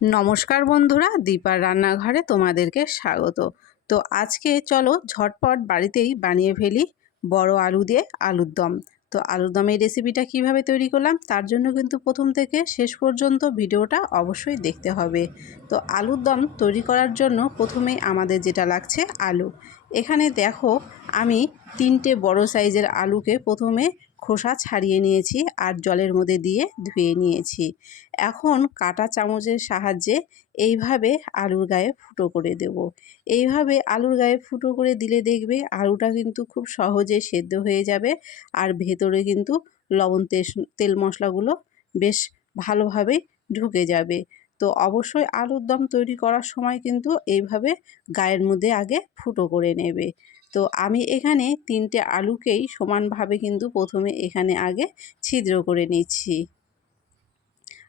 নমস্কার বন্ধুরা, দীপার রান্নাঘরে তোমাদেরকে স্বাগত। তো আজকে চলো ঝটপট বাড়িতেই বানিয়ে ফেলি বড় আলু দিয়ে আলুর দম। তো আলুর দমের রেসিপিটা কীভাবে তৈরি করলাম, তার জন্য কিন্তু প্রথম থেকে শেষ পর্যন্ত ভিডিওটা অবশ্যই দেখতে হবে। তো আলুর দম তৈরি করার জন্য প্রথমেই আমাদের যেটা লাগছে আলু। এখানে দেখো, আমি তিনটে বড় সাইজের আলুকে প্রথমে খোসা ছাড়িয়ে নিয়েছি আর জলের মধ্যে দিয়ে ধুয়ে নিয়েছি। এখন কাটা চামচের সাহায্যে এইভাবে আলুর গায়ে ফুটো করে দেব। এইভাবে আলুর গায়ে ফুটো করে দিলে দেখবে আলুটা কিন্তু খুব সহজে সেদ্ধ হয়ে যাবে আর ভেতরে কিন্তু লবণ তেল মশলাগুলো বেশ ভালোভাবে ঢুকে যাবে। তো অবশ্যই আলুর দম তৈরি করার সময় কিন্তু এইভাবে গায়ের মধ্যে আগে ফুটো করে নেবে। তো আমি এখানে তিনটে আলুকেই সমানভাবে কিন্তু প্রথমে এখানে আগে ছিদ্র করে নিচ্ছি।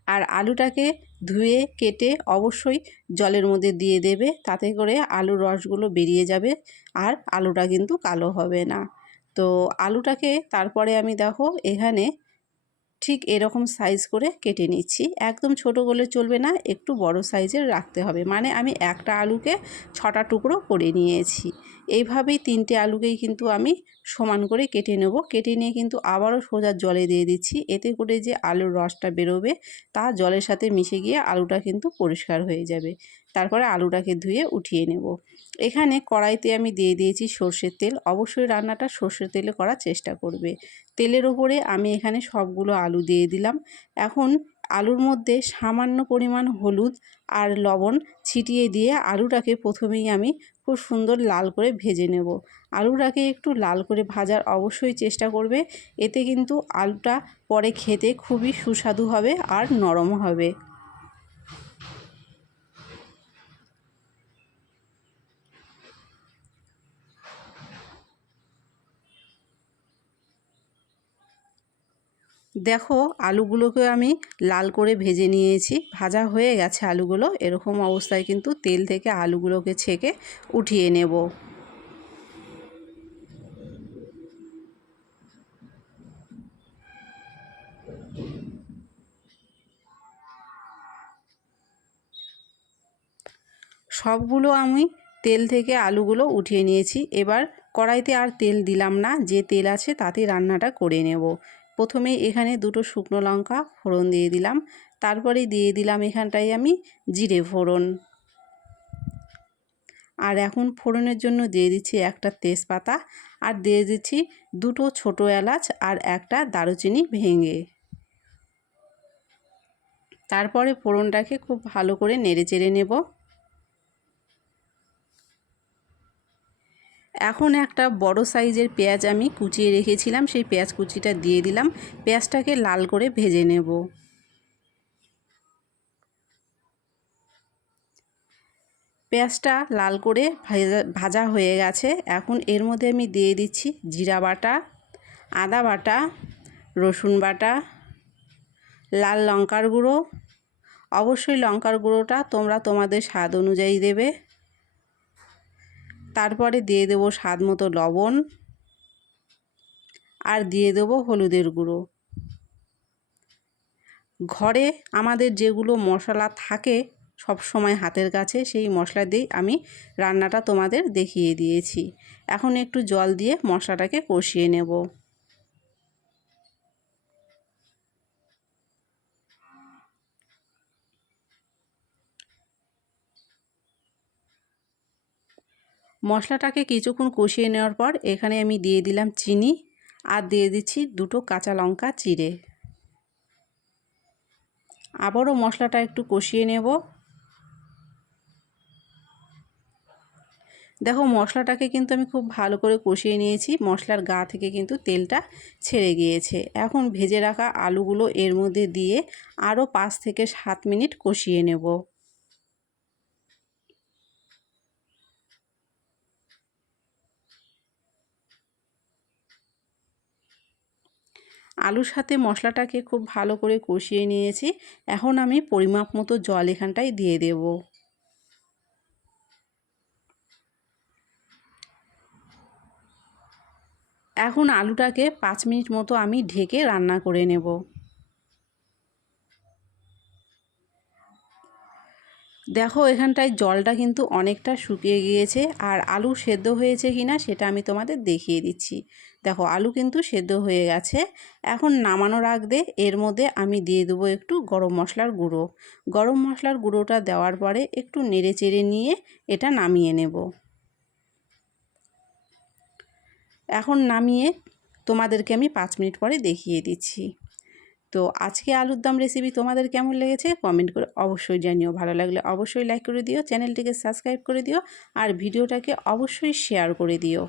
আর আলুটাকে ধুয়ে, কেটে অবশ্যই জলের মধ্যে দিয়ে দেবে, তাতে করে আলুর রসগুলো বেরিয়ে যাবে আর আলুটা কিন্তু কালো হবে না। তো আলুটাকে তারপরে আমি দেখো এখানে ঠিক এরকম সাইজ করে কেটে নিচ্ছি। একদম ছোট করলে চলবে না, একটু বড় সাইজের রাখতে হবে। মানে আমি একটা আলুকে ছটা টুকরো করে নিয়েছি। এইভাবেই তিনটে আলুকেই কিন্তু আমি সমান করে কেটে নেব। কেটে নিয়ে কিন্তু আবারও সোজা জলে দিয়ে দিচ্ছি। এতে করে যে আলুর রসটা বেরোবে, তা জলের সাথে মিশে গিয়ে আলুটা কিন্তু পরিষ্কার হয়ে যাবে। তারপরে আলুটাকে ধুয়ে উঠিয়ে নেব। এখানে কড়াইতে আমি দিয়ে দিয়েছি সর্ষের তেল। অবশ্যই রান্নাটা সর্ষের তেলে করার চেষ্টা করবে। তেলের ওপরে আমি এখানে সবগুলো আলু দিয়ে দিলাম। এখন আলুর মধ্যে সামান্য পরিমাণ হলুদ আর লবণ ছিটিয়ে দিয়ে আলুটাকে প্রথমেই আমি খুব সুন্দর লাল করে ভেজে নেব। আলুটাকে একটু লাল করে ভাজার অবশ্যই চেষ্টা করবে, এতে কিন্তু আলুটা পরে খেতে খুবই সুস্বাদু হবে আর নরম হবে। দেখো, আলুগুলোকে আমি লাল করে ভেজে নিয়েছি। ভাজা হয়ে গেছে আলুগুলো। এরকম অবস্থায় কিন্তু তেল থেকে আলুগুলোকে ছেঁকে উঠিয়ে নেব। সবগুলো আমি তেল থেকে আলুগুলো উঠিয়ে নিয়েছি। এবার কড়াইতে আর তেল দিলাম না। যে তেল আছে তাতে রান্নাটা করে নেব। প্রথমে এখানে দুটো শুকনো লঙ্কা ফোড়ন দিয়ে দিলাম। তারপরে দিয়ে দিলাম এখানটায় আমি জিরে ফোড়ন। আর এখন ফোড়নের জন্য দিয়ে দিচ্ছি একটা তেজপাতা আর দিয়ে দিচ্ছি দুটো ছোটো এলাচ আর একটা দারুচিনি ভেঙে। তারপরে ফোড়নটাকে খুব ভালো করে নেড়ে চেড়ে নেব। এখন একটা বড় সাইজের পেঁয়াজ আমি কুচিয়ে রেখেছিলাম, সেই পেঁয়াজ কুচিটা দিয়ে দিলাম। পেঁয়াজটাকে লাল করে ভেজে নেব। পেঁয়াজটা লাল করে ভাজা ভাজা হয়ে গেছে। এখন এর মধ্যে আমি দিয়ে দিচ্ছি জিরা বাটা, আদা বাটা, রসুন বাটা, লাল লঙ্কার গুঁড়ো। অবশ্যই লঙ্কার গুঁড়োটা তোমরা তোমাদের স্বাদ অনুযায়ী দেবে। তারপরে দিয়ে দেব স্বাদ মতো লবণ আর দিয়ে দেবো হলুদের গুঁড়ো। ঘরে আমাদের যেগুলো মশলা থাকে সব সময় হাতের কাছে, সেই মশলা দিয়েই আমি রান্নাটা তোমাদের দেখিয়ে দিয়েছি। এখন একটু জল দিয়ে মশলাটাকে কষিয়ে নেব। মশলাটাকে কিছুক্ষণ কষিয়ে নেওয়ার পর এখানে আমি দিয়ে দিলাম চিনি আর দিয়ে দিচ্ছি দুটো কাঁচা লঙ্কা চিড়ে। আবারও মশলাটা একটু কষিয়ে নেব। দেখো মশলাটাকে কিন্তু আমি খুব ভালো করে কষিয়ে নিয়েছি, মশলার গা থেকে কিন্তু তেলটা ছেড়ে গিয়েছে। এখন ভেজে রাখা আলুগুলো এর মধ্যে দিয়ে আরও পাঁচ থেকে সাত মিনিট কষিয়ে নেব। আলুর সাথে মশলাটাকে খুব ভালো করে কষিয়ে নিয়েছি। এখন আমি পরিমাপ মতো জল এখানটায় দিয়ে দেব। এখন আলুটাকে পাঁচ মিনিট মতো আমি ঢেকে রান্না করে নেব। দেখো, এখানটায় জলটা কিন্তু অনেকটা শুকিয়ে গিয়েছে। আর আলু সেদ্ধ হয়েছে কি না সেটা আমি তোমাদের দেখিয়ে দিচ্ছি। দেখো, আলু কিন্তু সেদ্ধ হয়ে গেছে। এখন নামানোর আগে এর মধ্যে আমি দিয়ে দেবো একটু গরম মশলার গুঁড়ো। গরম মশলার গুঁড়োটা দেওয়ার পরে একটু নেড়ে চেড়ে নিয়ে এটা নামিয়ে নেব। এখন নামিয়ে তোমাদেরকে আমি পাঁচ মিনিট পরে দেখিয়ে দিচ্ছি। তো আজকে আলুর দম রেসিপি তোমাদের কেমন লেগেছে কমেন্ট করে অবশ্যই জানিও। ভালো লাগলে অবশ্যই লাইক করে দিও চ্যানেলটিকে সাবস্ক্রাইব করে দিও আর ভিডিওটাকে অবশ্যই শেয়ার করে দিও।